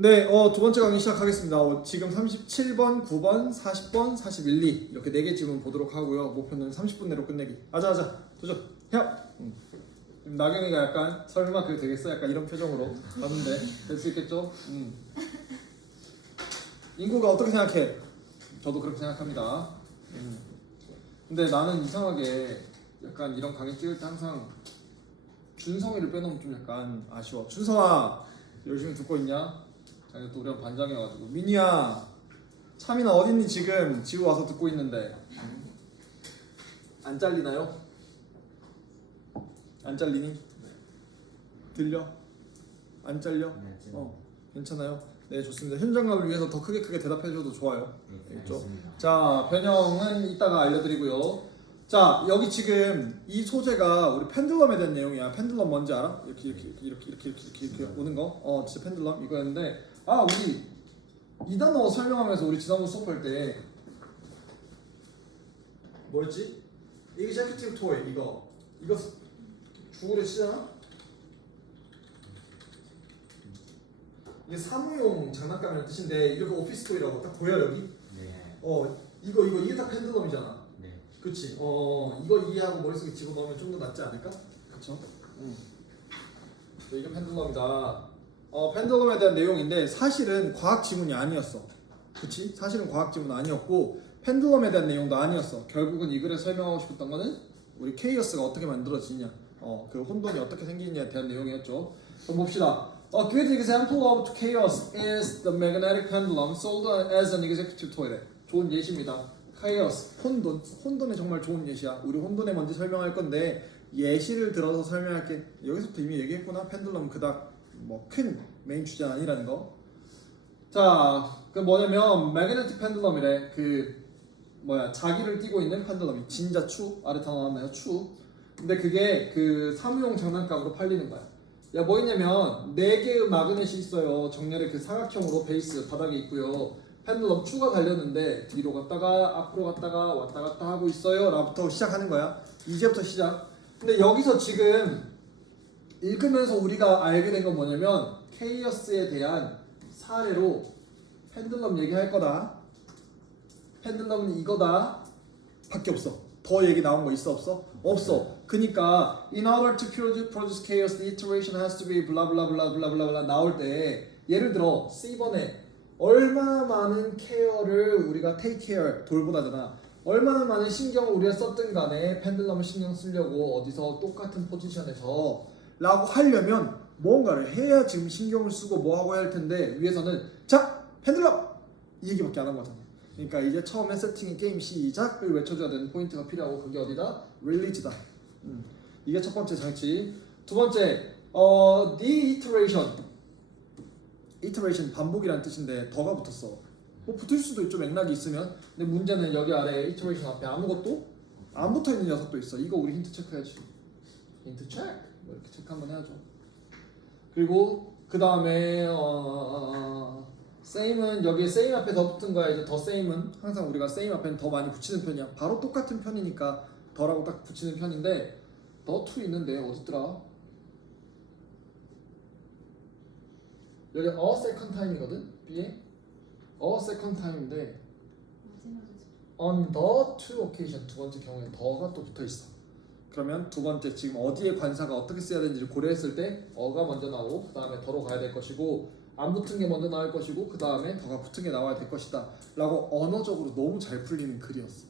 네, 두 번째 강의 시작하겠습니다. 지금 37번, 9번, 40번, 41, 2 이렇게 4개 질문 보도록 하고요. 목표는 30분 내로 끝내기. 아자, 도전, 해요. 나경이가 약간 설마 그게 되겠어? 약간 이런 표정으로 봤는데 될 수 있겠죠? 인구가 어떻게 생각해? 저도 그렇게 생각합니다. 근데 나는 이상하게 약간 이런 강의 찍을 때 항상 준성이를 빼놓으면 좀 약간 아쉬워. 준성아, 열심히 듣고 있냐? 아니 또 우리가 반장이어가지고 민희야, 차민아 어딨니 지금? 집에 와서 듣고 있는데 안 잘리나요? 안 잘리니? 들려? 안 잘려? 괜찮아요? 네, 좋습니다. 현장감을 위해서 더 크게 대답해줘도 좋아요. 알겠죠? 자, 변형은 이따가 알려드리고요. 자, 여기 지금 이 소재가 우리 펜들럼에 대한 내용이야. 펜들럼 뭔지 알아? 이렇게 오는 거? 진짜 펜들럼 이거였는데, 우리 이 단어 설명하면서 우리 지난번 수업할 때 뭐였지? executive toy 이거 주어를 치잖아? 이게 사무용 장난감이라는 뜻인데 이렇게 오피스 토이라고 딱 보여 여기? 네. 이게 다 펜들럼이잖아. 네. 그치? 이거 이해하고 머릿속에 집어넣으면 좀 더 낫지 않을까? 그쵸? 이게 펜들럼이다. 펜들럼에 대한 내용인데 사실은 과학 지문이 아니었어. 그치? 사실은 과학 지문 아니었고 펜들럼에 대한 내용도 아니었어. 결국은 이 글에 설명하고 싶었던 거는 우리 케이오스가 어떻게 만들어지냐, 그 혼돈이 어떻게 생기느냐에 대한 내용이었죠. 그럼 봅시다. A good example of chaos is the magnetic pendulum sold as an executive toy. 좋은 예시입니다. chaos, 혼돈이 정말 좋은 예시야. 우리 혼돈에 먼저 설명할 건데 예시를 들어서 설명할게. 여기서부터 이미 얘기했구나. 펜들럼 그닥 큰 메인 주제는 아니라는 거. 자, 그 뭐냐면 magnetic pendulum이래. 자기를 띠고 있는 펜들럼이 진짜 추 아래 다 나왔나요? 추. 근데 그게 그 사무용 장난감으로 팔리는 거야. 야, 뭐 있냐면 4개의 마그넷이 있어요. 정렬의 그 사각형으로 베이스 바닥에 있고요. 펜들럼 추가 달렸는데 뒤로 갔다가 앞으로 갔다가 왔다 갔다 하고 있어요. 라부터 시작하는 거야. 이제부터 시작. 근데 여기서 지금 읽으면서 우리가 알게 된 건 뭐냐면 케이오스에 대한 사례로 펜들럼 얘기할 거다. 펜들럼은 이거다. 밖에 없어. 더 얘기 나온 거 있어 없어? 없어. 그니까 in order to produce chaos, the iteration has to be blah blah blah blah blah blah 나올 때 예를 들어 C번에 얼마나 많은 케어를 우리가 take care 돌보다잖아. 얼마나 많은 신경을 우리가 썼든 간에 펜들럼을 신경 쓰려고 어디서 똑같은 포지션에서 라고 하려면 뭔가를 해야 지금 신경을 쓰고 뭐하고 해야 할 텐데 위에서는 자 펜들럼 이 얘기밖에 안 한 거잖아. 그러니까 이제 처음에 세팅인 게임 시작을 외쳐줘야 되는 포인트가 필요하고 그게 어디다? 릴리즈다. 이게 첫 번째 장치. 두 번째 the iteration 반복이라는 뜻인데 더가 붙었어. 뭐 붙을 수도 있죠, 맥락이 있으면. 근데 문제는 여기 아래 iteration 앞에 아무것도 안 붙어있는 녀석도 있어. 이거 우리 힌트 체크해야지. 힌트 체크 뭐 이렇게 체크 한번 해야죠. 그리고 그 다음에 same은 여기에 same 앞에 더 붙은 거야. 이제 더 same은 항상 우리가 same 앞에는 더 많이 붙이는 편이야. 바로 똑같은 편이니까 더라고 딱 붙이는 편인데 더 to 있는데 어딨더라? 여기 a second time이거든? B에 a second time인데 on the two occasion 두 번째 경우에 더가 또 붙어있어. 그러면 두 번째 지금 어디에 관사가 어떻게 써야 되는지를 고려했을 때 어가 먼저 나오고 그 다음에 더로 가야 될 것이고 안 붙은 게 먼저 나올 것이고 그 다음에 더가 붙은 게 나와야 될 것이다 라고 언어적으로 너무 잘 풀리는 글이었어.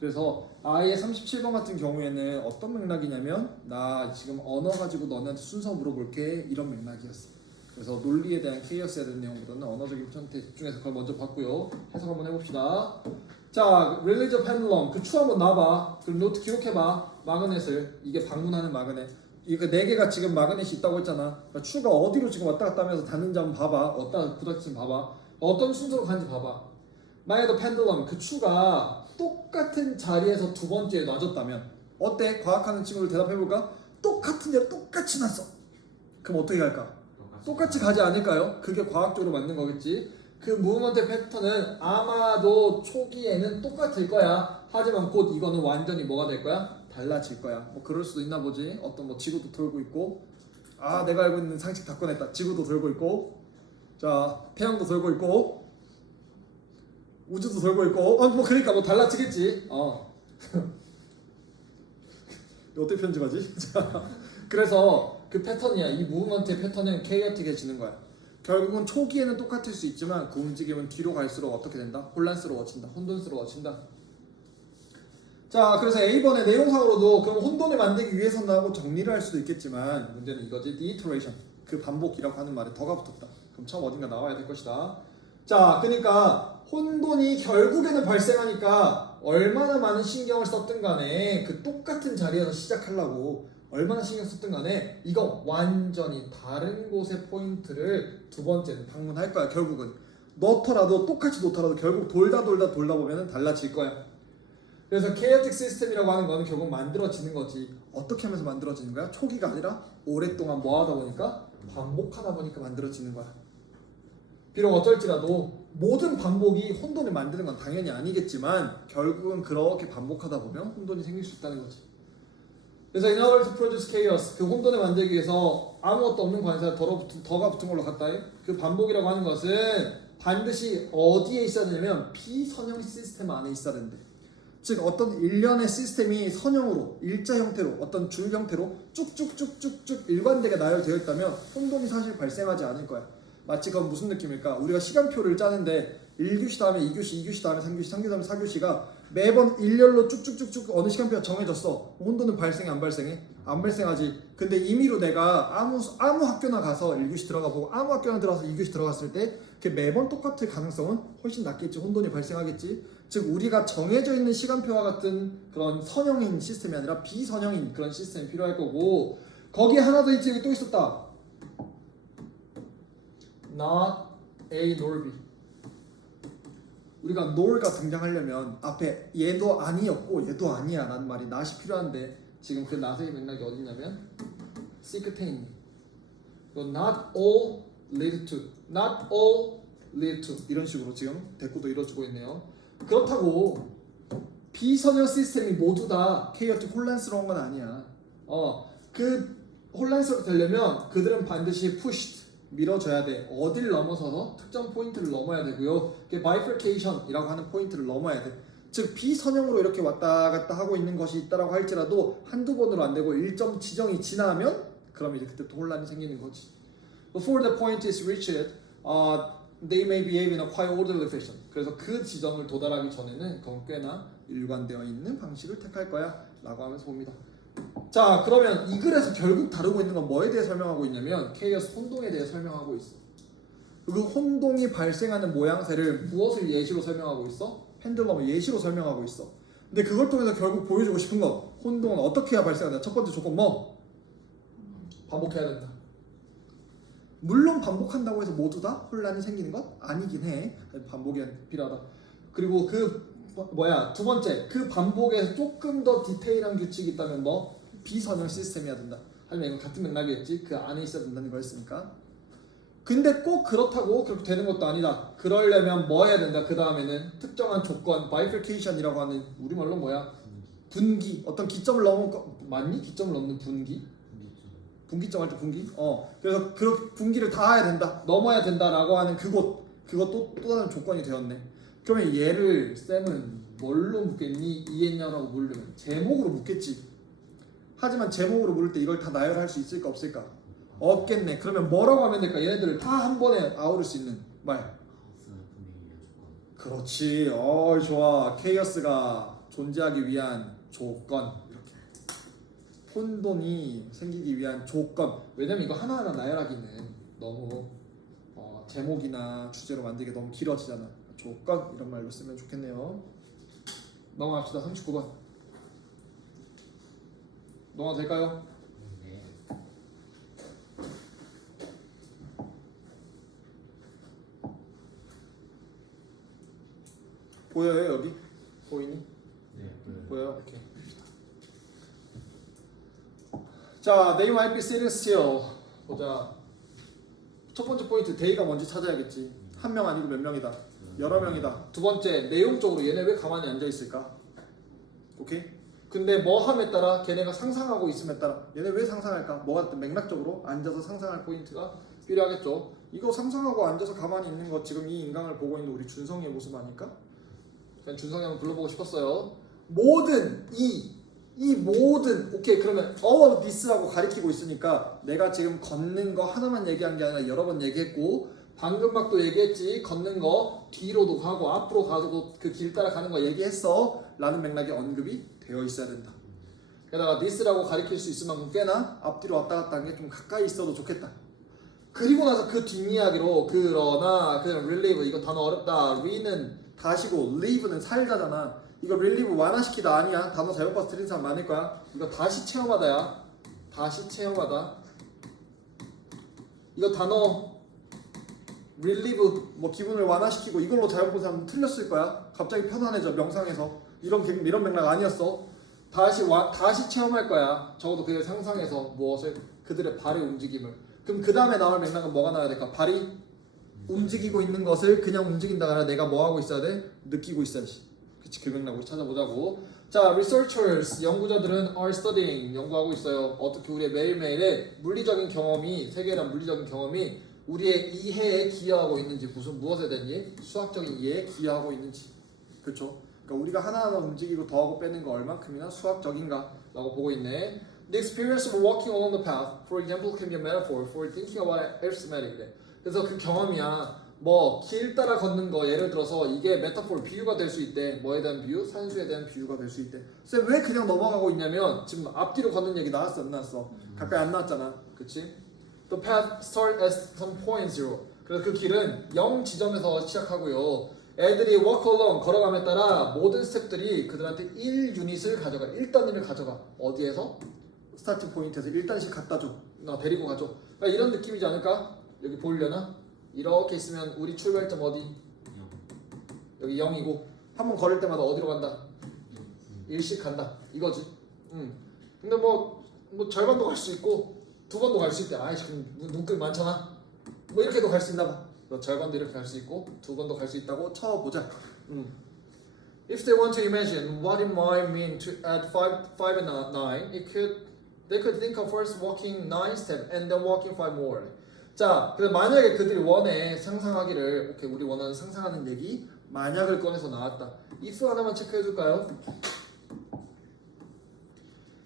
그래서 아예 37번 같은 경우에는 어떤 맥락이냐면 나 지금 언어 가지고 너네한테 순서 물어볼게 이런 맥락이었어. 그래서 논리에 대한 케이오스에 대한 내용보다는 언어적인 편한테 집중해서 그걸 먼저 봤고요. 해석 한번 해봅시다. 자, 릴리저 펜들럼 그 추 한번 놔봐. 그럼 노트 기록해봐. 마그넷을 이게 방문하는 마그넷. 이거 4개가 지금 마그넷이 있다고 했잖아. 그러니까 추가 어디로 지금 왔다 갔다 하면서 닿는지 한번 봐봐. 어디다 부닥치면 봐봐. 어떤 순서로 가는지 봐봐. 만약에 펜들럼 그 추가 똑같은 자리에서 두 번째에 놔줬다면 어때? 과학하는 친구들 대답해볼까? 똑같은 데 똑같이 놨어. 그럼 어떻게 갈까? 똑같이 가지 않을까요? 그게 과학적으로 맞는 거겠지. 그 무브먼트 패턴은 아마도 초기에는 똑같을 거야. 하지만 곧 이거는 완전히 뭐가 될 거야? 달라질 거야. 뭐 그럴 수도 있나 보지. 어떤 뭐 지구도 돌고 있고 내가 알고 있는 상식 다 꺼냈다. 지구도 돌고 있고 자, 태양도 돌고 있고 우주도 돌고 있고 뭐 그러니까 뭐 달라지겠지. 어떻게 편집하지? 자, 그래서 그 패턴이야. 이 무브먼트의 패턴은 케이어틱해지는 거야. 결국은 초기에는 똑같을 수 있지만 그 움직임은 뒤로 갈수록 어떻게 된다? 혼란스러워진다. 혼돈스러워진다. 자, 그래서 A번의 내용상으로도 그럼 혼돈을 만들기 위해서는 하고 정리를 할 수도 있겠지만 문제는 이거지. The iteration. 그 반복이라고 하는 말에 더가 붙었다. 그럼 처음 어딘가 나와야 될 것이다. 자, 그러니까 혼돈이 결국에는 발생하니까 얼마나 많은 신경을 썼든 간에 그 똑같은 자리에서 시작하려고 얼마나 신경 썼든 간에 이거 완전히 다른 곳의 포인트를 두 번째는 방문할 거야. 결국은 똑같이 놓더라도 결국 돌다 보면은 달라질 거야. 그래서 chaotic 시스템이라고 하는 거는 결국 만들어지는 거지. 어떻게 하면서 만들어지는 거야? 초기가 아니라 오랫동안 뭐 하다 보니까 반복하다 보니까 만들어지는 거야. 비록 어쩔지라도 모든 반복이 혼돈을 만드는 건 당연히 아니겠지만 결국은 그렇게 반복하다 보면 혼돈이 생길 수 있다는 거지. 그래서 in order to produce chaos, 그 혼돈을 만들기 위해서 아무것도 없는 관사에 더가 붙은 걸로 갔다 해. 그 반복이라고 하는 것은 반드시 어디에 있어야 되냐면 비선형 시스템 안에 있어야 된대. 즉 어떤 일련의 시스템이 선형으로 일자 형태로 어떤 줄 형태로 쭉쭉쭉쭉쭉 일관되게 나열되어 있다면 혼돈이 사실 발생하지 않을 거야. 마치 그건 무슨 느낌일까? 우리가 시간표를 짜는데 1교시 다음에 2교시, 2교시 다음에 3교시, 3교시 다음에 4교시가 매번 일렬로 쭉쭉쭉쭉 어느 시간표가 정해졌어. 혼돈은 발생해 안 발생해? 안 발생하지. 근데 임의로 내가 아무 학교나 가서 1교시 들어가 보고 아무 학교나 들어가서 2교시 들어갔을 때 그게 매번 똑같을 가능성은 훨씬 낮겠지. 혼돈이 발생하겠지. 즉 우리가 정해져 있는 시간표와 같은 그런 선형인 시스템이 아니라 비선형인 그런 시스템이 필요할 거고 거기에 하나 더 있지. 여기 또 있었다. Not A nor B. 우리가 nor가 등장하려면 앞에 얘도 아니었고 얘도 아니야 라는 말이 not이 필요한데 지금 그 not의 맥락이 어디냐면 C 끝에 있는 not all lead to, not all lead to 이런 식으로 지금 대꾸도 이루어지고 있네요. 그렇다고 비선형 시스템이 모두 다 chaotic 혼란스러운 건 아니야. 그 혼란스럽게 되려면 그들은 반드시 pushed 밀어줘야 돼. 어딜 넘어서서 특정 포인트를 넘어야 되고요. 그게 bifurcation이라고 하는 포인트를 넘어야 돼. 즉 비선형으로 이렇게 왔다 갔다 하고 있는 것이 있다라고 할지라도 한두 번으로 안 되고 일정 지정이 지나면 그럼 이제 그때 또 혼란이 생기는 거지. Before the point is reached, they may behave in a quite orderly fashion. 그래서 그 지점을 도달하기 전에는 그건 꽤나 일관되어 있는 방식을 택할 거야 라고 하면서 봅니다. 자, 그러면 이 글에서 결국 다루고 있는 건 뭐에 대해 설명하고 있냐면 케이오스 혼동에 대해 설명하고 있어. 그 혼동이 발생하는 모양새를 무엇을 예시로 설명하고 있어? 펜들럼을 예시로 설명하고 있어. 근데 그걸 통해서 결국 보여주고 싶은 건 혼동은 어떻게 해야 발생한다? 첫 번째 조건 뭐? 반복해야 된다. 물론 반복한다고 해서 모두 다 혼란이 생기는 것 아니긴 해. 반복이 필요하다. 그리고 두 번째, 그 반복에서 조금 더 디테일한 규칙이 있다면 뭐? 비선형 시스템이어야 된다. 하지만 이건 같은 맥락이겠지. 그 안에 있어야 된다는 거였으니까. 근데 꼭 그렇다고 그렇게 되는 것도 아니다. 그러려면 뭐 해야 된다. 그 다음에는 특정한 조건, bifurcation이라고 하는 우리말로 뭐야? 분기. 어떤 기점을 넘은 거 맞니? 기점을 넘는 분기? 분기점 할 때 분기? 그래서 그 분기를 닿아야 된다. 넘어야 된다라고 하는 그것도 또 다른 조건이 되었네. 그러면 얘를 쌤은 뭘로 묻겠니? 이해했냐라고 물으면 제목으로 묻겠지. 하지만 제목으로 물을 때 이걸 다 나열할 수 있을까 없을까? 없겠네. 그러면 뭐라고 하면 될까? 얘네들을 다 한 번에 아우를 수 있는 말. 그렇지. 좋아. 케이오스가 존재하기 위한 조건. 이렇게. 혼돈이 생기기 위한 조건. 왜냐면 이거 하나하나 나열하기는 너무 제목이나 주제로 만들기 너무 길어지잖아. 조건 이런 말로 쓰면 좋겠네요. 넘어갑시다. 39번. 넘어가도 될까요? 네. 보여요 여기? 보이니? 네, 보여요? 오케이. 자, they might be sitting still. 보자. 첫 번째 포인트, they가 뭔지 찾아야겠지. 한 명 아니고 몇 명이다. 여러 명이다. 두 번째, 내용적으로 얘네 왜 가만히 앉아 있을까? 오케이? 근데 뭐 함에 따라 걔네가 상상하고 있음에 따라 얘네 왜 상상할까? 뭐가 됐든 맥락적으로 앉아서 상상할 포인트가 필요하겠죠. 이거 상상하고 앉아서 가만히 있는 거 지금 이 인강을 보고 있는 우리 준성이의 모습 아닐까? 그냥 준성이 한번 불러보고 싶었어요. 모든 이 모든 오케이 그러면 all of this라고 가리키고 있으니까 내가 지금 걷는 거 하나만 얘기한 게 아니라 여러 번 얘기했고 방금 막 또 얘기했지. 걷는 거 뒤로도 가고 앞으로 가도 그 길 따라 가는 거 얘기했어 라는 맥락이 언급이 되어 있어야 된다. 게다가 this라고 가리킬 수 있을 만큼 꽤나 앞뒤로 왔다 갔다 하는 게 좀 가까이 있어도 좋겠다. 그리고 나서 그 뒷이야기로 그러나 그냥 relive 이거 단어 어렵다. re는 다시고 live는 살다잖아. 이거 relive 완화시키다 아니야. 단어 잘못 봐서 틀린 사람 많을 거야. 이거 다시 체험하다야. 다시 체험하다. 이거 단어 relive 뭐 기분을 완화시키고 이걸로 잘못 본 사람은 틀렸을 거야. 갑자기 편안해져 명상에서 이런 맥락 아니었어. 다시 체험할 거야. 적어도 그들 상상해서 무엇을 그들의 발의 움직임을. 그럼 그 다음에 나올 맥락은 뭐가 나와야 될까? 발이 움직이고 있는 것을 그냥 움직인다가 아니라 내가 뭐 하고 있어야 돼? 느끼고 있어야지. 그치 그 맥락 우리 찾아보자고. 자, researchers 연구자들은 are studying 연구하고 있어요. 어떻게 우리의 매일매일의 물리적인 경험이 세계란 물리적인 경험이 우리의 이해에 기여하고 있는지 무엇에 대한 이해? 수학적인 이해에 기여하고 있는지. 그렇죠? 그러니까 우리가 하나하나 움직이고 더하고 빼는 거 얼만큼이나 수학적인가 라고 보고 있네. The experience of walking along the path, for example, can be a metaphor for thinking about arithmetic. 그래서 그 경험이야. 뭐 길 따라 걷는 거 예를 들어서 이게 메타포 비유가 될 수 있대. 뭐에 대한 비유? 산수에 대한 비유가 될 수 있대. 쌤 왜 그냥 넘어가고 있냐면 지금 앞뒤로 걷는 얘기 나왔어 안 나왔어? 가까이 안 나왔잖아. 그치? The path starts at some point zero. 그래서 그 길은 0 지점에서 시작하고요. 애들이 walk along 걸어감에 따라 모든 스텝들이 그들한테 1 유닛을 가져가. 1단위를 가져가. 어디에서? 스타트 포인트에서 1단씩 갖다 줘. 나 데리고 가줘. 그러니까 이런 느낌이지 않을까? 여기 보이려나? 이렇게 있으면 우리 출발점 어디? 여기 0이고 한 번 걸을 때마다 어디로 간다? 1씩 간다. 이거지. 근데 뭐 절반도 갈 수 있고 두 번도 갈 수 있대. 아이 지금 눈길 많잖아. 뭐 이렇게도 갈 수 있나 봐. 절반도 이렇게 갈 수 있고 두 번도 갈 수 있다고 쳐보자. If they want to imagine what it might mean to add 5 and 9, they could think of first walking 9 steps and then walking 5 more. 자, 그래서 만약에 그들이 원해 상상하기를, 오케이, 우리 원하는 상상하는 얘기 만약을 꺼내서 나왔다. if 하나만 체크해줄까요?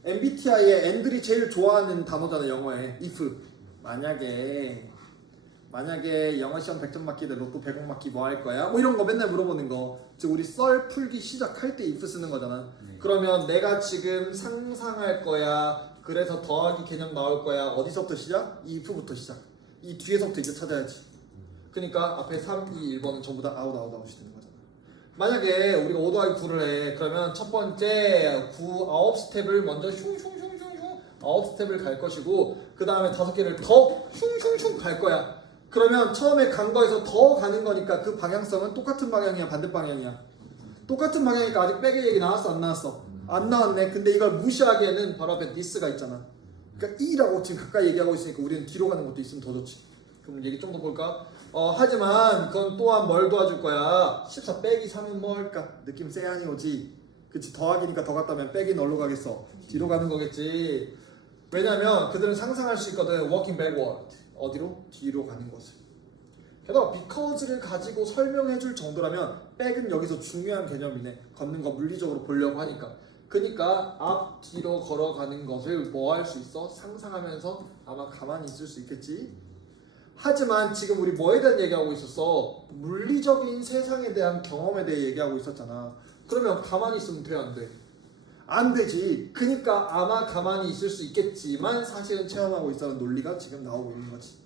MBTI에 N들이 제일 좋아하는 단어잖아 영어에. if 만약에 영어 시험 100점 맞기 대 로또 100억 맞기 뭐 할 거야? 뭐 이런 거 맨날 물어보는 거. 즉 우리 썰 풀기 시작할 때 if 쓰는 거잖아. 그러면 내가 지금 상상할 거야. 그래서 더하기 개념 나올 거야. 어디서부터 시작? 이 if부터 시작. 이 뒤에서부터 이제 찾아야지. 그러니까 앞에 3, 2, 1번은 전부 다 아웃이 되는 거잖아. 만약에 우리가 5 더하기 9를 해. 그러면 첫 번째 9 스텝을 먼저 슝슝슝슝슝 9스텝을 갈 것이고 그 다음에 5개를 더 슝슝슝 갈 거야. 그러면 처음에 간 거에서 더 가는 거니까 그 방향성은 똑같은 방향이야 반대 방향이야? 똑같은 방향이니까 아직 백의 얘기 나왔어 안 나왔어? 안 나왔네. 근데 이걸 무시하기에는 바로 앞에 this가 있잖아. 그러니까 E라고 지금 가까이 얘기하고 있으니까 우리는 뒤로 가는 것도 있으면 더 좋지. 그럼 얘기 좀 더 볼까? 하지만 그건 또한 뭘 도와줄 거야? 14 빼기 3은 뭐 할까? 느낌 세안이 오지. 그치 더하기니까 더 갔다면 빼기 널로 가겠어? 뒤로 가는 거겠지. 왜냐면 그들은 상상할 수 있거든. walking backward. 어디로? 뒤로 가는 것을. 게다가 because를 가지고 설명해줄 정도라면 백은 여기서 중요한 개념이네. 걷는 거 물리적으로 보려고 하니까. 그러니까 앞 뒤로 걸어가는 것을 뭐 할 수 있어? 상상하면서 아마 가만히 있을 수 있겠지. 하지만 지금 우리 뭐에 대한 얘기하고 있었어? 물리적인 세상에 대한 경험에 대해 얘기하고 있었잖아. 그러면 가만히 있으면 돼 안 돼? 안 되지. 그러니까 아마 가만히 있을 수 있겠지만 사실은 체험하고 있다는 논리가 지금 나오고 있는 거지.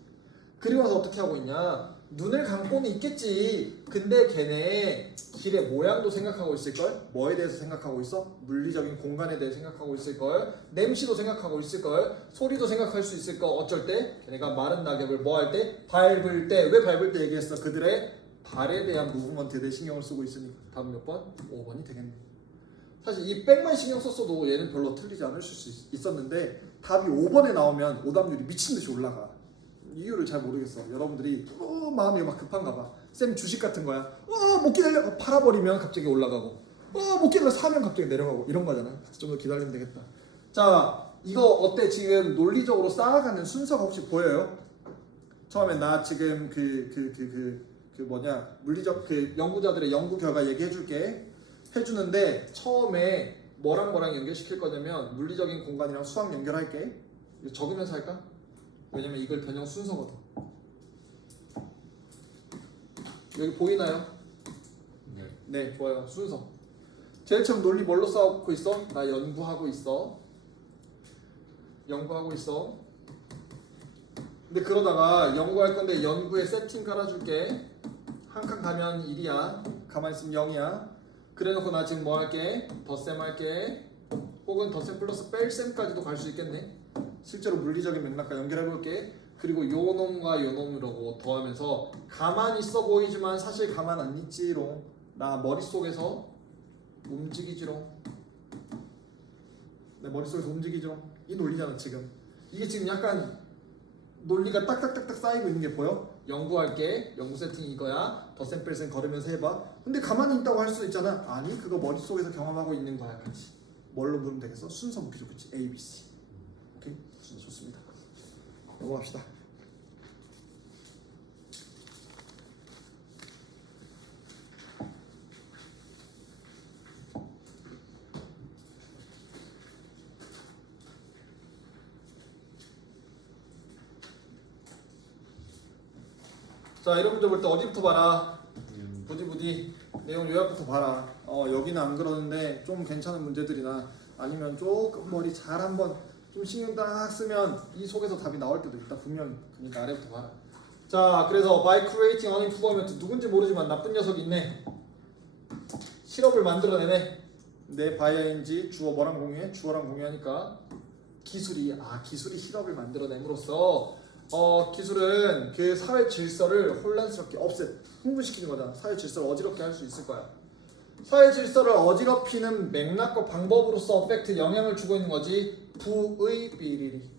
그리고 나서 어떻게 하고 있냐? 눈을 감고는 있겠지. 근데 걔네 길의 모양도 생각하고 있을걸? 뭐에 대해서 생각하고 있어? 물리적인 공간에 대해 생각하고 있을걸? 냄새도 생각하고 있을걸? 소리도 생각할 수 있을걸? 어쩔 때? 걔네가 마른 낙엽을 뭐 할 때? 밟을 때. 왜 밟을 때 얘기했어? 그들의 발에 대한 무브먼트에 대해 신경을 쓰고 있으니까. 답은 몇 번? 5번이 되겠네. 사실 이 백만 신경 썼어도 얘는 별로 틀리지 않을 수 있었는데 답이 5번에 나오면 오답률이 미친듯이 올라가. 이유를 잘 모르겠어. 여러분들이 마음이 막 급한가 봐. 쌤 주식 같은 거야. 못 기다려. 팔아버리면 갑자기 올라가고 못 기다려 사면 갑자기 내려가고 이런 거잖아. 좀 더 기다리면 되겠다. 자 이거 어때? 지금 논리적으로 쌓아가는 순서가 혹시 보여요? 처음에 나 지금 그 뭐냐 물리적 그 연구자들의 연구 결과 얘기해줄게. 해주는데 처음에 뭐랑 연결시킬 거냐면 물리적인 공간이랑 수학 연결할게. 이거 적으면서 할까? 왜냐면 이걸 변형 순서거든. 여기 보이나요? 네, 좋아요. 순서. 제일 처음 논리 뭘로 쌓고 있어? 나 연구하고 있어. 근데 그러다가 연구할 건데 연구에 세팅 깔아줄게. 한 칸 가면 1이야. 가만히 있으면 0이야. 그래놓고 나 지금 뭐 할게? 덧셈 할게. 혹은 덧셈 플러스 뺄셈까지도 갈 수 있겠네. 실제로 물리적인 맥락과 연결해볼게. 그리고 요 놈과 요 놈이라고 더하면서 가만히 있어 보이지만 사실 가만 안 있지롱. 나 머릿속에서 움직이지롱. 내 머릿속에서 움직이죠. 이 논리잖아 지금. 이게 지금 약간 논리가 딱딱딱딱 쌓이고 있는 게 보여? 연구할게. 연구 세팅 이거야. 덧셈 뺄셈 걸으면서 해봐. 근데 가만히 있다고 할 수도 있잖아. 아니 그거 머릿속에서 경험하고 있는 거야 같이. 뭘로 보면 되겠어? 순서 묻기죠. 그치? A, B, C. 오케이? 순서 좋습니다. 넘어갑시다. 자 이런 문제 볼 때 어디부터 봐라? 부디 내용 요약부터 봐라. 여기는 안 그러는데 좀 괜찮은 문제들이나 아니면 조금 머리 잘 한번 좀 신경 딱 쓰면 이 속에서 답이 나올 때도 있다 분명히. 그러니까 아래부터 봐라. 자 그래서 by creating unemployment 누군지 모르지만 나쁜 녀석이 있네. 실업을 만들어내네. 내 by ing 주어 뭐랑 공유해? 주어랑 공유하니까 기술이 실업을 만들어냄으로써 기술은 그 사회 질서를 혼란스럽게 흥분시키는 거잖아. 사회 질서를 어지럽게 할 수 있을 거야. 사회 질서를 어지럽히는 맥락과 방법으로서 팩트 영향을 주고 있는 거지. 부의 삐리리.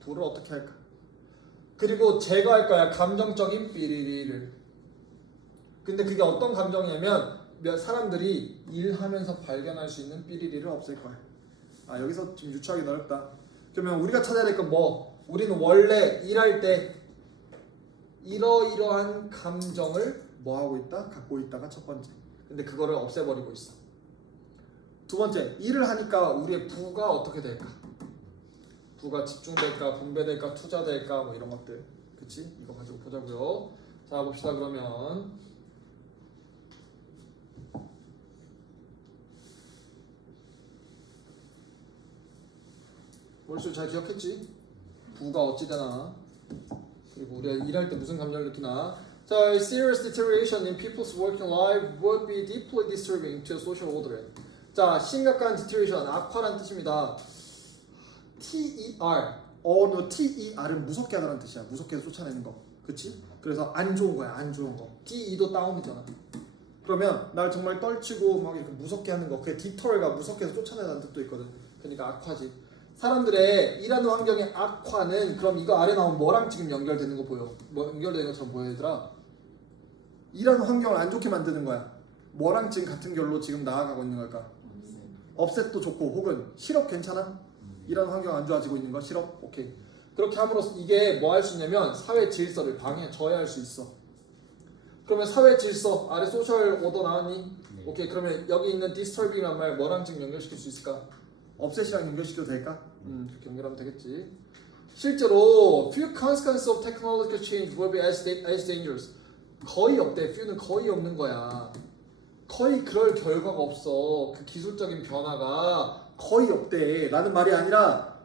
부를 어떻게 할까? 그리고 제거할 거야. 감정적인 삐리리를. 근데 그게 어떤 감정이냐면 사람들이 일하면서 발견할 수 있는 삐리리를 없앨 거야. 여기서 좀 유추하기 어렵다. 그러면 우리가 찾아야 될 건 뭐? 우리는 원래 일할 때 이러이러한 감정을 뭐 하고 있다? 갖고 있다가 첫 번째. 근데 그거를 없애버리고 있어. 두 번째, 일을 하니까 우리의 부가 어떻게 될까? 부가 집중될까? 분배될까? 투자될까? 뭐 이런 것들. 그치? 이거 가지고 보자고요. 자 봅시다 그러면. 머릿속에 잘 기억했지? 부가 어찌되나 그리고 우리가 일할 때 무슨 감정을 느끼나. 자, serious deterioration in people's working life would be deeply disturbing to social order. 자, 심각한 deterioration, 악화란 뜻입니다. TER, TER은 무섭게 하다는 뜻이야. 무섭게 해서 쫓아내는 거, 그치? 그래서 안 좋은 거야, 안 좋은 거. DE도 다운이잖아. 그러면 날 정말 떨치고 막 이렇게 무섭게 하는 거, 그게 deter가 무섭게 해서 쫓아내다는 뜻도 있거든. 그러니까 악화지. 사람들의 일하는 환경의 악화는 그럼 이거 아래 나온 뭐랑 지금 연결되는 거 보여? 뭐 연결되는 것처럼 보여 얘들아? 일하는 환경을 안 좋게 만드는 거야. 뭐랑 지금 같은 결로 지금 나아가고 있는 걸까? 업셋도 좋고 혹은 실업 괜찮아? 일하는 환경 안 좋아지고 있는 거 실업? 오케이. 그렇게 함으로써 이게 뭐 할 수 있냐면 사회 질서를 저해할 수 있어. 그러면 사회 질서 아래 소셜 오더 나왔니? 오케이. 그러면 여기 있는 disturbing이란 말 뭐랑 지금 연결시킬 수 있을까? 업셋이랑 연결시켜도 될까? 그렇게 연결하면 되겠지. 실제로 few consequences of technological change will be as dangerous. 거의 없대. few는 거의 없는 거야. 거의 그럴 결과가 없어. 그 기술적인 변화가 거의 없대. 라는 말이 아니라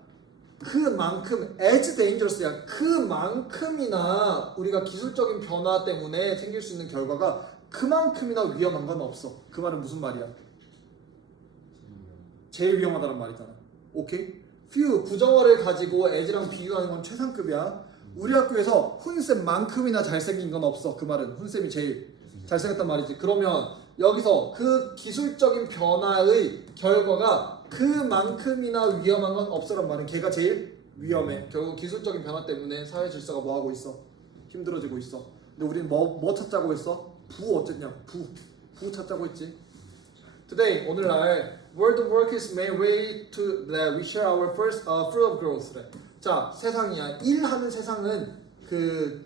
그만큼 as dangerous야. 그만큼이나 우리가 기술적인 변화 때문에 생길 수 있는 결과가 그만큼이나 위험한 건 없어. 그 말은 무슨 말이야? 제일 위험하다는 말이잖아. 오케이? few 부정어를 가지고 as랑 비교하는 건 최상급이야. 우리 학교에서 훈쌤만큼이나 잘생긴 건 없어. 그 말은 훈쌤이 제일 잘생겼단 말이지. 그러면 여기서 그 기술적인 변화의 결과가 그만큼이나 위험한 건 없어란 말은 걔가 제일 위험해. 결국 기술적인 변화 때문에 사회 질서가 뭐 하고 있어? 힘들어지고 있어. 근데 우리는 뭐 찾자고 했어? 부 어쨌냐? 부 찾자고 했지. Today 오늘날 world work is main way to that we share our first fruit of growth. 자, 세상이야. 일하는 세상은 그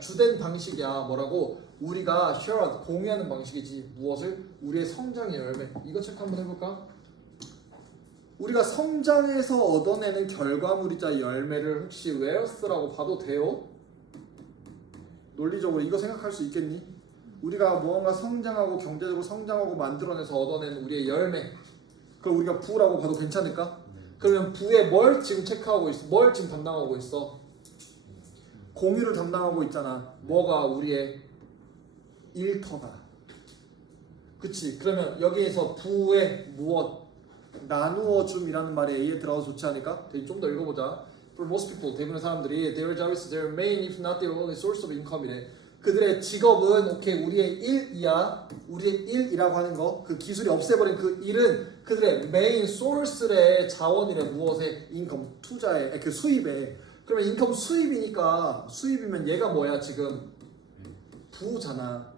주된 방식이야. 뭐라고? 우리가 share 공유하는 방식이지. 무엇을? 우리의 성장의 열매. 이거 체크 한번 해볼까? 우리가 성장해서 얻어내는 결과물이자 열매를 혹시 where's라고 봐도 돼요? 논리적으로 이거 생각할 수 있겠니? 우리가 무언가 성장하고 경제적으로 성장하고 만들어내서 얻어낸 우리의 열매, 그걸 우리가 부라고 봐도 괜찮을까? 그러면 부에 뭘 지금 체크하고 있어? 뭘 지금 담당하고 있어? 공유를 담당하고 있잖아. 뭐가? 우리의 일터가. 그치? 그러면 여기에서 부의 무엇? 나누어 줌이라는 말이 A에 들어가서 좋지 않을까? 좀 더 읽어보자. For most people, 대부분의 사람들이 their job is their main, if not their only source of income이래. 그들의 직업은 오케이 우리의 일이야. 우리의 일이라고 하는 거, 그 기술이 없애버린 그 일은 그들의 메인 소스의 자원이래. 무엇에? 인컴, 투자에, 그 수입에. 그러면 인컴 수입이니까 수입이면 얘가 뭐야 지금? 부잖아.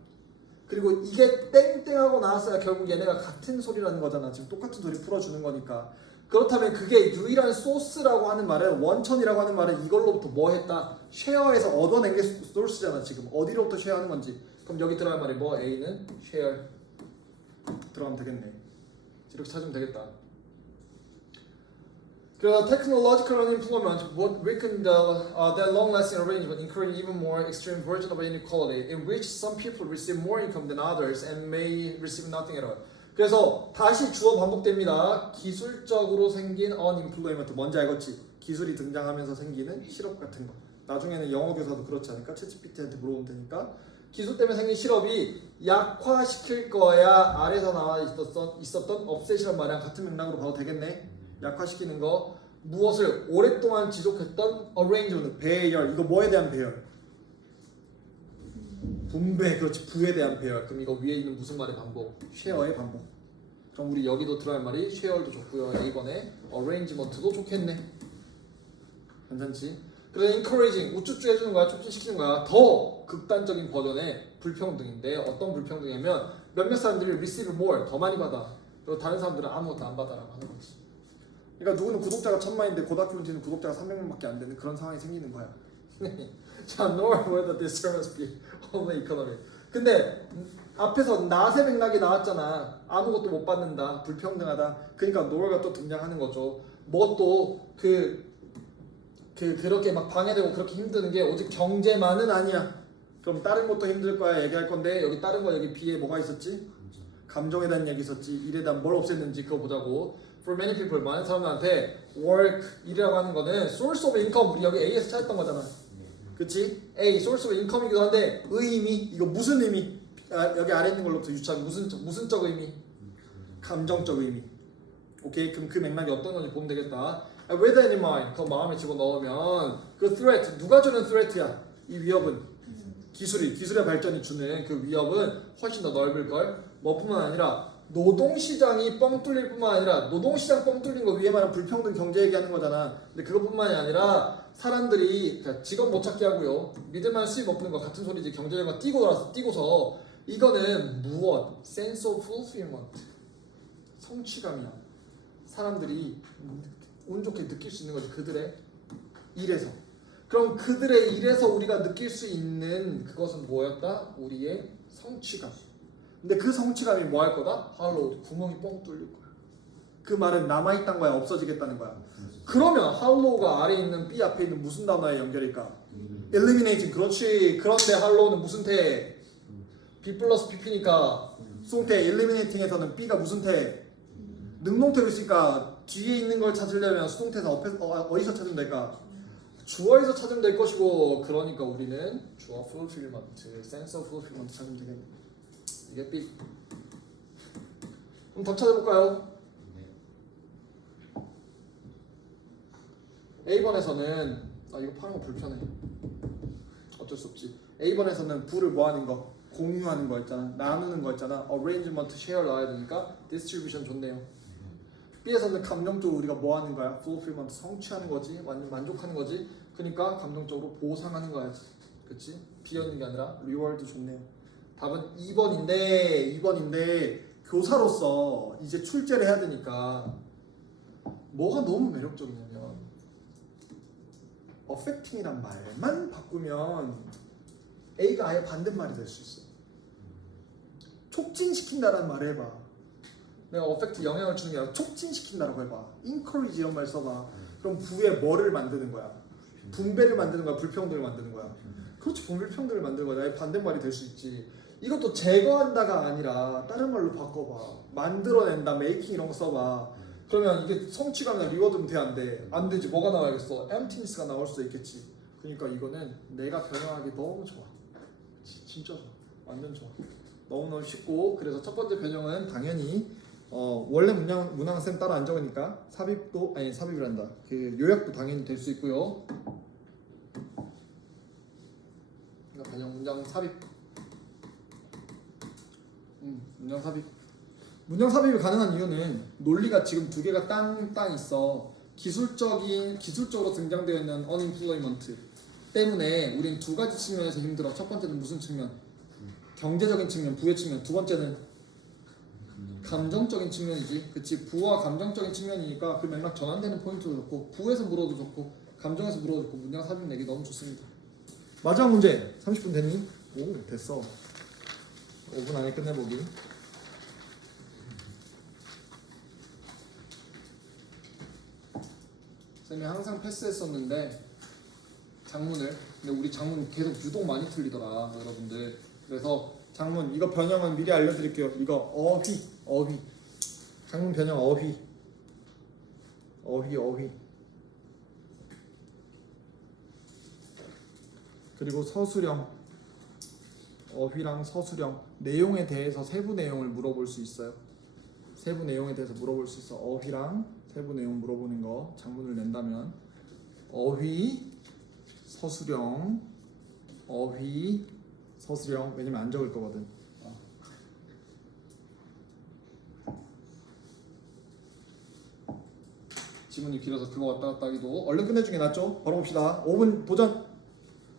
그리고 이게 땡땡하고 나왔어야 결국 얘네가 같은 소리라는 거잖아. 지금 똑같은 소리 풀어주는 거니까. 그렇다면 그게 유일한 소스라고 하는 말은, 원천이라고 하는 말은 이걸로부터 뭐 했다? 쉐어에서 얻어낸 게 소스잖아. 지금 어디로부터 쉐어하는 건지. 그럼 여기 들어갈 말이 뭐? A는 쉐어 들어가면 되겠네. 이렇게 찾으면 되겠다. 그래서 technological unemployment would weaken that long-lasting arrangement, encouraging even more extreme version of inequality, in which some people receive more income than others and may receive nothing at all. 그래서 다시 주어 반복됩니다. 기술적으로 생긴 unemployment, 뭔지 알겠지? 기술이 등장하면서 생기는 실업 같은 거. 나중에는 영어 교사도 그렇지 않을까? 챗GPT한테 물어보면 되니까. 기술 때문에 생긴 실업이 약화시킬 거야. 아래서 나와 있었던 업셋이란 말이랑 같은 맥락으로 봐도 되겠네. 약화시키는 거. 무엇을 오랫동안 지속했던 arrangement, 배열. 이거 뭐에 대한 배열? 분배. 그렇지. 부에 대한 배열. 그럼 이거 위에 있는 무슨 말의 반복? 쉐어의 반복. 그럼 우리 여기도 들어갈 말이 쉐어도 좋고요. A번에 arrangement도 좋겠네. 괜찮지? 그래서 encouraging, 우쭈쭈 해주는 거야. 촉진시키는 거야. 더 극단적인 버전의 불평등인데, 어떤 불평등이냐면 몇몇 사람들이 receive more, 더 많이 받아. 그리고 다른 사람들은 아무것도 안 받아라고 하는 거지. 그러니까 누구는 구독자가 1000만인데 고등학교 문제는 구독자가 300명밖에 안 되는 그런 상황이 생기는 거야. 자, nor whether this serves be only economic. 근데 앞에서 낫의 맥락이 나왔잖아. 아무것도 못 받는다, 불평등하다. 그러니까 nor가 또 등장하는 거죠. 뭐 또 그렇게 막 방해되고 그렇게 힘드는 게 오직 경제만은 아니야. 그럼 다른 것도 힘들 거야 얘기할 건데, 여기 다른 거 여기 B에 뭐가 있었지? 감정에 대한 얘기 있었지. 일에 대한 뭘 없앴는지 그거 보자고. For many people, 많은 사람들한테 work, 일이라고 하는 거는 source of income, 우리 여기 A에서 찾았던 거잖아. 그치? A, source of income이기도 한데 의미, 이거 무슨 의미? 여기 아래 있는 걸로부터 유추한 무슨적 의미? 감정적 의미. 오케이? 그럼 그 맥락이 어떤 건지 보면 되겠다. With any mind, 그 마음에 집어넣으면 그 threat, 누가 주는 threat야? 이 위협은 기술의 발전이 주는 그 위협은 훨씬 더 넓을걸. 뭐뿐만 아니라 노동시장이 뻥 뚫릴 뿐만 아니라, 노동시장 뻥 뚫린 거 위에 말하면 불평등 경제 얘기하는 거잖아. 근데 그것뿐만이 아니라 사람들이 그러니까 직업 못 찾게 하고요, 믿을만한 수입 없는 거 같은 소리지. 경제적으로 뛰고서 이거는 무엇? sense of fulfillment, 성취감이야. 사람들이 운 좋게 느낄 수 있는 거지. 그들의 일에서. 그럼 그들의 일에서 우리가 느낄 수 있는 그것은 뭐였다? 우리의 성취감. 근데 그 성취감이 뭐 할 거다? 할로우, 구멍이 뻥 뚫릴 거야. 그 말은 남아있단 거야, 없어지겠다는 거야. 그러면 할로우가 아래에 있는 B 앞에 있는 무슨 단어에 연결일까? eliminating. 그렇지. 그런데 할로우는 무슨 태? B 플러스 PP니까 수동태 eliminating에서는 B가 무슨 태? 능동태로 있으니까 뒤에 있는 걸 찾으려면 수동태에서 어디서 찾으면 될까? 주어에서 찾으면 될 것이고, 그러니까 우리는 주어 fulfillment, sense of fulfillment 찾으면 되겠네. 이게 B. 그럼 더 찾아볼까요? A번에서는 이거 파는 거 불편해. 어쩔 수 없지. A번에서는 부를 뭐 하는 거? 공유하는 거 있잖아. 나누는 거 있잖아. arrangement, share 나와야 되니까 distribution 좋네요. B에서는 감정적으로 우리가 뭐 하는 거야? fulfillment, 성취하는 거지. 완전 만족하는 거지. 그러니까 감정적으로 보상하는 거야지. 그치? B였는 게 아니라 reward 좋네요. 답은 2번인데 교사로서 이제 출제를 해야 되니까 뭐가 너무 매력적이냐면 affecting이란 말만 바꾸면 A가 아예 반대말이 될 수 있어. 촉진시킨다라는 말을 해봐. 내가 어펙트 영향을 주는 게 아니라 촉진시킨다라고 해봐. encourage 이런 말 써봐. 그럼 부에 뭐를 만드는 거야? 분배를 만드는 거야? 불평등을 만드는 거야? 그렇지, 불평등을 만드는 거야. 나의 반대말이 될 수 있지. 이것도 제거한다가 아니라 다른 말로 바꿔봐. 만들어낸다, making 이런 거 써봐. 그러면 이게 성취감이나 리워드는 돼, 안 돼? 안 되지. 뭐가 나와야겠어? emptiness가 나올 수도 있겠지. 그러니까 이거는 내가 변형하기 너무 좋아. 진짜 좋아. 완전 좋아. 너무너무 쉽고, 그래서 첫 번째 변형은 당연히 원래 문항쌤 따로 안 적으니까 삽입이란다. 그 요약도 당연히 될 수 있고요. 그러니까 변형 문장 삽입. 문장 삽입. 문장 삽입이 가능한 이유는 논리가 지금 두 개가 땅 있어. 기술적으로 등장되어 있는 unemployment 때문에 우린 두 가지 측면에서 힘들어. 첫 번째는 무슨 측면? 경제적인 측면, 부의 측면. 두 번째는 감정적인 측면이지. 그치? 부와 감정적인 측면이니까 그 맥락 전환되는 포인트도 좋고, 부에서 물어도 좋고, 감정에서 물어도 좋고, 문장 삽입 내기 너무 좋습니다. 마지막 문제. 30분 됐니? 오, 됐어. 5분 안에 끝내보기. 쌤이 항상 패스했었는데 장문을. 근데 우리 장문 계속 유독 많이 틀리더라, 여러분들. 그래서 장문 이거 변형은 미리 알려드릴게요. 이거 어휘. 장문 변형 어휘. 그리고 서술형. 어휘랑 서술형. 내용에 대해서 세부 내용을 물어볼 수 있어요. 세부 내용에 대해서 물어볼 수 있어. 어휘랑 세부 내용 물어보는 거. 장문을 낸다면 어휘, 서술형, 어휘, 서술형. 왜냐면 안 적을 거거든. 지문이 길어서 그거 왔다 갔다 하기도. 얼른 끝내주는 게 낫죠? 바로 봅시다. 5분 도전.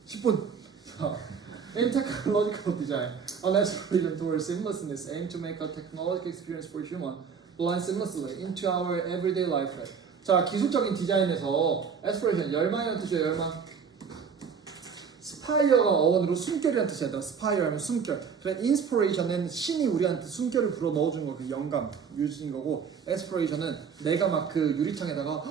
10분. In technological design, an aspiration towards seamlessness aim to make a technological experience for human blend seamlessly into our everyday life. 자, 기술적인 디자인에서 aspiration, 열망이라는 뜻이에요. 열망. 스파이어가 어원으로 숨결이라는 뜻이야. 스파이어 하면 숨결. 그래, 인스피레이션은 신이 우리한테 숨결을 불어 넣어주는 거, 그 영감, 뮤즈인 거고, 에스피레이션은 내가 막 그 유리창에다가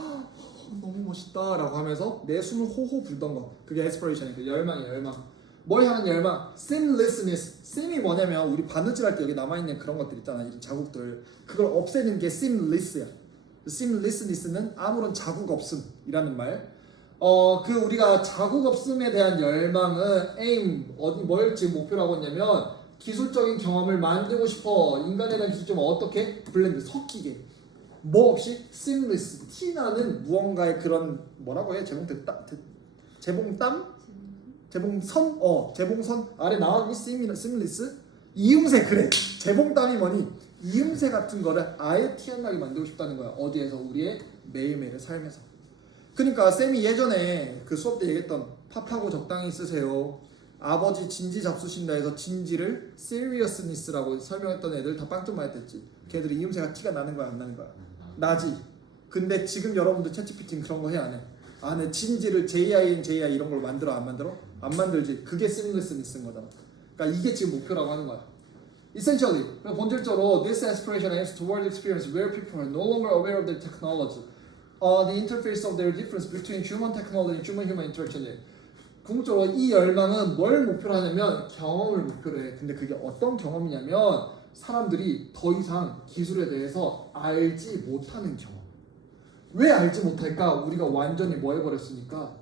너무 멋있다라고 하면서 내 숨을 호호 불던 거, 그게 에스피레이션이고, 열망이에요. 열망. 뭘 향한 열망? seamlessness. sim이 뭐냐면 우리 바느질 할 때 여기 남아있는 그런 것들 있잖아, 이 자국들. 그걸 없애는 게 seamless야. seamlessness는 아무런 자국 없음이라는 말. 그 우리가 자국 없음에 대한 열망은 aim, 뭘 지금 목표로 하고 있냐면 기술적인 경험을 만들고 싶어. 인간에 대한 기술점을 어떻게? 블렌드, 섞이게. 뭐 없이? seamless, 티나는 무언가의 그런 뭐라고 해? 재봉선? 재봉선 아래 나왔니? seamless? 이음새. 그래. 재봉땀이 뭐니? 이음새 같은 거를 아예 티 안 나게 만들고 싶다는 거야. 어디에서? 우리의 매일매일의 삶에서. 그러니까 쌤이 예전에 그 수업 때 얘기했던 팝하고 적당히 쓰세요. 아버지 진지 잡수신다 해서 진지를 seriousness라고 설명했던 애들 다 빵점 맞았댔지. 걔들이 이음새가 티가 나는 거야, 안 나는 거야? 나지. 근데 지금 여러분들 챗GPT는 그런 거 해, 안 해? 안 해. 진지를 JIN 이런 걸 만들어, 안 만들어? 안 만들지. 그게 seamlessness인 거잖아. 그러니까 이게 지금 목표라고 하는 거야. Essentially, 본질적으로 this aspiration aims toward experience where people are no longer aware of their technology. The interface of their difference between human technology and human interaction. 궁극적으로 이 열망은 뭘 목표로 하냐면 경험을 목표로 해. 근데 그게 어떤 경험이냐면 사람들이 더 이상 기술에 대해서 알지 못하는 경험. 왜 알지 못할까? 우리가 완전히 뭐 해버렸으니까,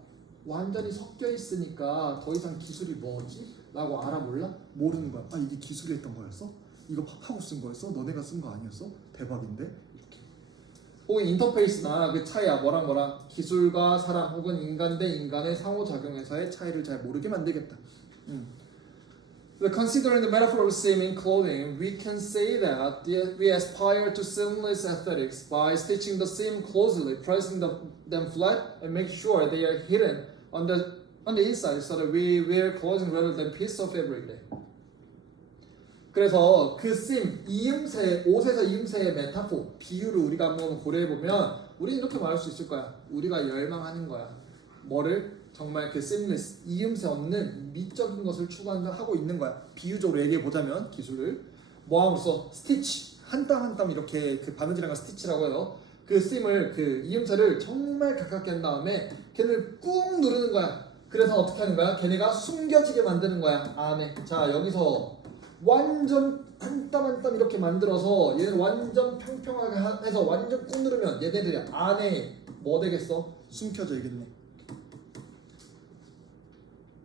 완전히 섞여 있으니까 더 이상 기술이 뭐지? 라고 알아 몰라? 모르는 거야. 아, 이게 기술이 했던 거였어? 이거 팝하고 쓴 거였어? 너네가 쓴 거 아니었어? 대박인데? 혹은 인터페이스나 그 차이야. 뭐랑 기술과 사람 혹은 인간 대 인간의 상호작용에서의 차이를 잘 모르게 만들겠다. Considering the metaphor of seaming clothing, we can say that we aspire to seamless aesthetics by stitching the seam closely, pressing them flat, and make sure they are hidden on the inside so that we wear clothing rather than piece of fabric. 그래서 그 seam, 이음새, 옷에서 이음새의 메타포, 비유를 우리가 한번 고려해보면 우리는 이렇게 말할 수 있을 거야. 우리가 열망하는 거야. 뭐를? 정말 그 seamless 이음새 없는 미적인 것을 추구하고 있는 거야. 비유적으로 얘기해 보자면 기술을 뭐함으로써 스티치 한 땀 한 땀 이렇게 그 바느질한 걸 스티치라고 해요. 그 씀을 그 이음새를 정말 가깝게 한 다음에 걔를 꾹 누르는 거야. 그래서 어떻게 하는 거야? 걔네가 숨겨지게 만드는 거야 안에. 자 여기서 완전 한 땀 한 땀 이렇게 만들어서 얘는 완전 평평하게 해서 완전 꾹 누르면 얘네들이 안에 뭐 되겠어? 숨겨져 있겠네.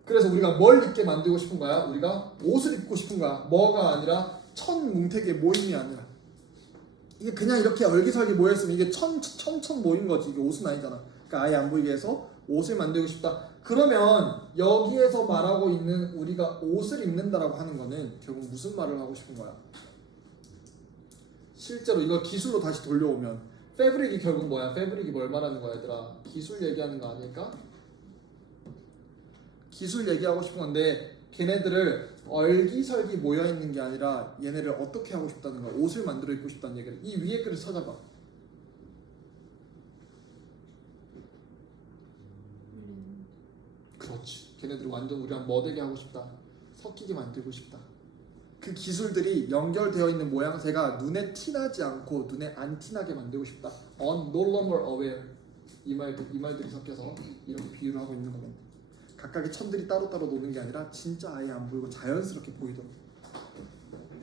그래서 우리가 뭘 입게 만들고 싶은 거야? 우리가 옷을 입고 싶은 거야. 뭐가 아니라 천 뭉태기의 모임이 아니라 이게 그냥 이렇게 얼기설기 모였으면 이게 천 모인 거지. 이게 옷은 아니잖아. 그러니까 아예 안 보이게 해서 옷을 만들고 싶다. 그러면 여기에서 말하고 있는 우리가 옷을 입는다라고 하는 거는 결국 무슨 말을 하고 싶은 거야? 실제로 이거 기술로 다시 돌려오면 패브릭이 결국 뭐야? 패브릭이 뭘 말하는 거야 얘들아? 기술 얘기하는 거 아닐까? 기술 얘기하고 싶은 건데 걔네들을 얼기설기 모여있는 게 아니라 얘네를 어떻게 하고 싶다는 거야? 옷을 만들어 입고 싶다는 얘기를. 이 위에 글을 찾아봐. 그렇지. 걔네들이 완전 우리랑 뭐되게 하고 싶다. 섞이게 만들고 싶다. 그 기술들이 연결되어 있는 모양새가 눈에 티나지 않고 눈에 안 티나게 만들고 싶다. no longer aware. 이 말들이 섞여서 이렇게 비유를 하고 있는 거겠네. 각각의 천들이 따로따로 노는 게 아니라 진짜 아예 안 보이고 자연스럽게 보이도록.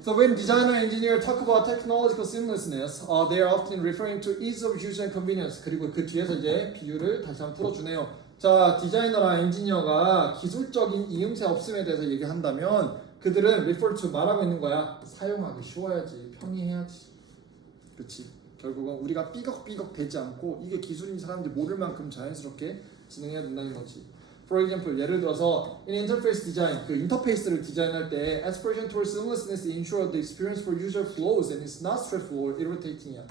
So when designer and engineer talk about technological seamlessness, they are often referring to ease of use and convenience. 그리고 그 뒤에서 이제 비유를 다시 한번 풀어주네요. 자, 디자이너랑 엔지니어가 기술적인 이음새 없음에 대해서 얘기한다면 그들은 refer to 말하고 있는 거야. 사용하기 쉬워야지, 편의해야지. 그렇지. 결국은 우리가 삐걱삐걱 되지 않고 이게 기술인 사람들이 모를 만큼 자연스럽게 진행해야 된다는 거지. For example, 예를 들어서 in interface design, 그 인터페이스를 디자인할 때 aspiration towards seamlessness ensure the experience for user flows and is not stressful or irritating이야.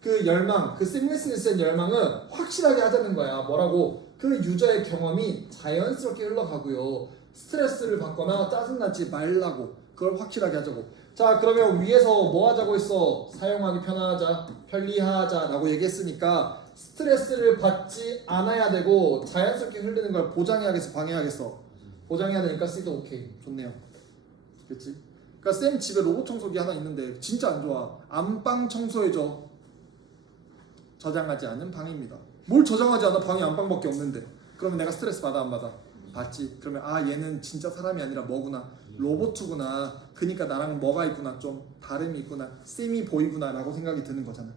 그 열망, 그 seamlessness의 열망은 확실하게 하자는 거야. 뭐라고? 그 유저의 경험이 자연스럽게 흘러가고요. 스트레스를 받거나 짜증나지 말라고. 그걸 확실하게 하자고. 자, 그러면 위에서 뭐 하자고 했어? 사용하기 편하자, 편리하자라고 얘기했으니까 스트레스를 받지 않아야 되고 자연스럽게 흐르는 걸 보장해야겠어, 방해하겠어? 보장해야 되니까 C도 오케이. 좋네요. 그렇지? 그러니까 쌤 집에 로봇 청소기 하나 있는데 진짜 안 좋아. 안방 청소해줘. 저장하지 않은 방입니다. 뭘 저장하지 않아? 방이 안방밖에 없는데. 그러면 내가 스트레스 받아 안 받아? 받지. 그러면 아 얘는 진짜 사람이 아니라 뭐구나. 로봇이구나. 그러니까 나랑 뭐가 있구나. 좀 다름이 있구나. 쌤이 보이구나 라고 생각이 드는 거잖아.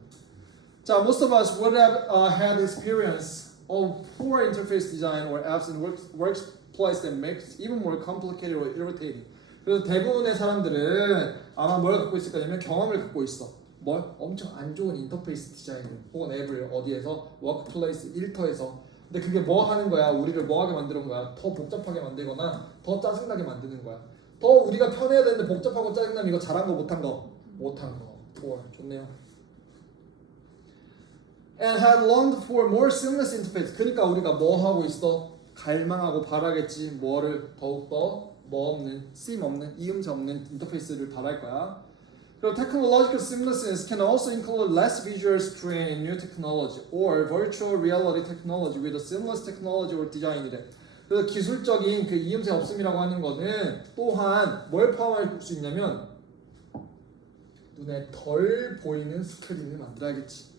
자, most of us would have had experience of poor interface design or apps in workplace that makes even more complicated or irritating. 그래서 대부분의 사람들은 아마 뭘 갖고 있을 거냐면 경험을 갖고 있어. 뭘? 엄청 안 좋은 인터페이스 디자인을 혹은 앱을 어디에서? 워크플레이스, 일터에서. 근데 그게 뭐 하는 거야? 우리를 뭐 하게 만드는 거야? 더 복잡하게 만들거나 더 짜증나게 만드는 거야. 더 우리가 편해야 되는데 복잡하고 짜증나면 이거 잘한 거 못한 거? 못한 거. 좋네요. And had longed for more seamless interface. 그러니까 우리가 뭐 하고 있어? 갈망하고 바라겠지. 뭐를 더욱더 뭐 없는, seam 없는, 이음새 없는 인터페이스를 바랄 거야. 그리고 technological seamlessness can also include less visual strain in new technology or virtual reality technology with a seamless technology or design이래. 그래서 기술적인 그 이음새 없음이라고 하는 거는 또한 뭘 포함할 수 있냐면 눈에 덜 보이는 스크린을 만들어야겠지.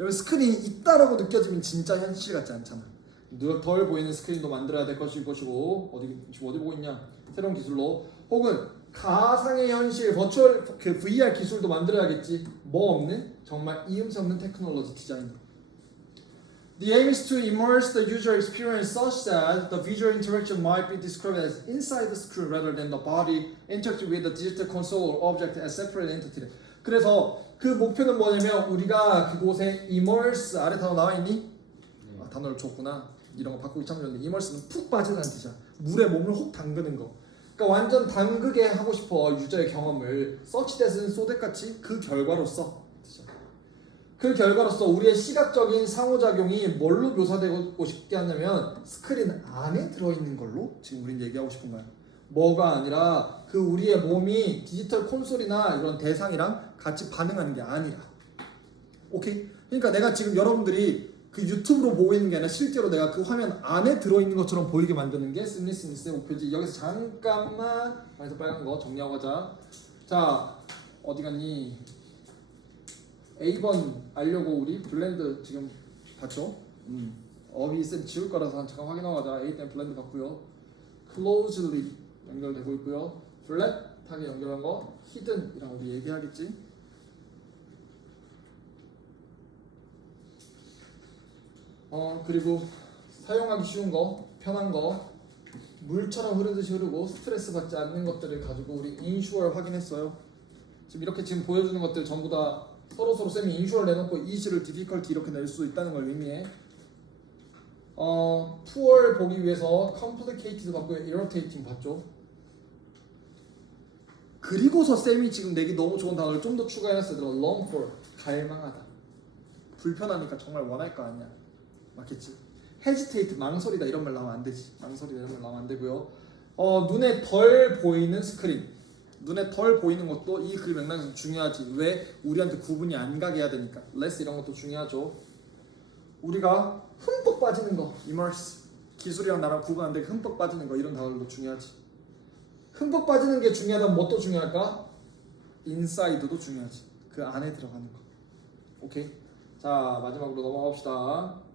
여러분 스크린이 있다라고 느껴지면 진짜 현실 같지 않잖아. 덜 보이는 스크린도 만들어야 될 것이고 어디 보고 있냐? 새로운 기술로 혹은 가상의 현실 버추얼 그 VR 기술도 만들어야겠지. 뭐 없는? 정말 이음새 없는 테크놀로지 디자인. The aim is to immerse the user experience such that the visual interaction might be described as inside the screen rather than the body interacting with the digital console or object as separate entity. 그래서 그 목표는 뭐냐면 우리가 그곳에 immerse 아래 단어 나와 있니? 아, 단어를 줬구나. 이런 거 바꾸기 참 좋은데 immerse는 푹 빠지는 뜻이야. 물에 몸을 혹 담그는 거. 그러니까 완전 담그게 하고 싶어 유저의 경험을 such that은 so that 같이 그 결과로서 그 결과로서 우리의 시각적인 상호작용이 뭘로 묘사되고 싶게 하냐면 스크린 안에 들어있는 걸로 지금 우린 얘기하고 싶은 거야. 뭐가 아니라 그 우리의 몸이 디지털 콘솔이나 이런 대상이랑 같이 반응하는 게 아니라. 오케이? 그러니까 내가 지금 여러분들이 그 유튜브로 보고 있는 게 아니라 실제로 내가 그 화면 안에 들어있는 것처럼 보이게 만드는 게 심리스미스의 목표지. 여기서 잠깐만 그래서 빨간 거 정리하고 가자. 자 어디 갔니? A번 알려고 우리 블렌드 지금 봤죠? 업이 쌤 지울 거라서 잠깐 확인하고 가자. A 때문에 블렌드 봤고요. closely 연결되고 있고요. flat하게 연결한 거 hidden이라고 우리 얘기하겠지. 그리고 사용하기 쉬운 거, 편한 거, 물처럼 흐르듯이 흐르고 스트레스 받지 않는 것들을 가지고 우리 인슈얼 확인했어요. 지금 이렇게 지금 보여주는 것들 전부 다 서로 쌤이 인슈얼 내놓고 easy를 difficulty 이렇게 낼 수 있다는 걸 의미해. poor 보기 위해서 complicated 봤고요, irritating 봤죠. 그리고서 쌤이 지금 내기 너무 좋은 단어를 좀 더 추가해놨어요. long for 갈망하다. 불편하니까 정말 원할 거 아니야. 맞겠지? hesitate 망설이다 이런 말 나오면 안 되지. 망설이다 이런 말 나오면 안 되고요. 눈에 덜 보이는 스크린. 눈에 덜 보이는 것도 이 글 맥락에서 중요하지. 왜? 우리한테 구분이 안 가게 해야 되니까. less 이런 것도 중요하죠. 우리가 흠뻑 빠지는 거, immerse. 기술이랑 나랑 구분 안 되게 흠뻑 빠지는 거 이런 단어들도 중요하지. 흠뻑 빠지는 게 중요하다면 뭣도 중요할까? inside도 중요하지. 그 안에 들어가는 거. 오케이? 자 마지막으로 넘어갑시다.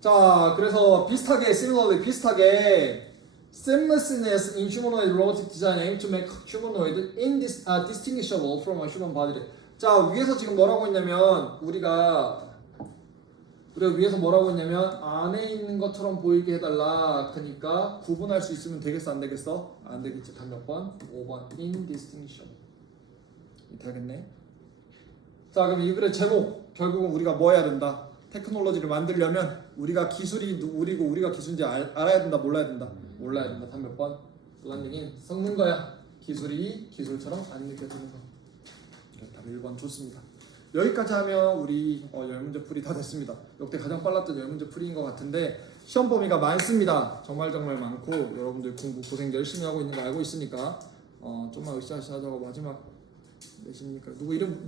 자 그래서 비슷하게 similarly 비슷하게 seamlessness in humanoid robotic design aim to make humanoid indistinguishable from a human body. 자 위에서 지금 뭐라고 했냐면 우리가 위에서 뭐라고 했냐면 안에 있는 것처럼 보이게 해달라. 그러니까 구분할 수 있으면 되겠어 안 되겠어? 안 되겠지. 답 몇 번? 5번 indistinguishable. 되겠네. 자 그럼 이 글의 제목 결국은 우리가 뭐 해야 된다? 테크놀로지를 만들려면 우리가 기술이 우리고 우리가 기술인지 알아야 된다 몰라야 된다? 몰라야 된다. 답 몇 번? 노란링이 섞는 거야. 기술이 기술처럼 안 느껴지는 거. 답 1번 좋습니다. 여기까지 하면 우리 10문제 풀이 다 됐습니다. 역대 가장 빨랐던 10문제 풀이인 것 같은데 시험 범위가 많습니다. 정말 많고 여러분들 공부 고생 열심히 하고 있는 거 알고 있으니까 좀만 으쌰으쌰 하자고 마지막 내십니까? 누구 이름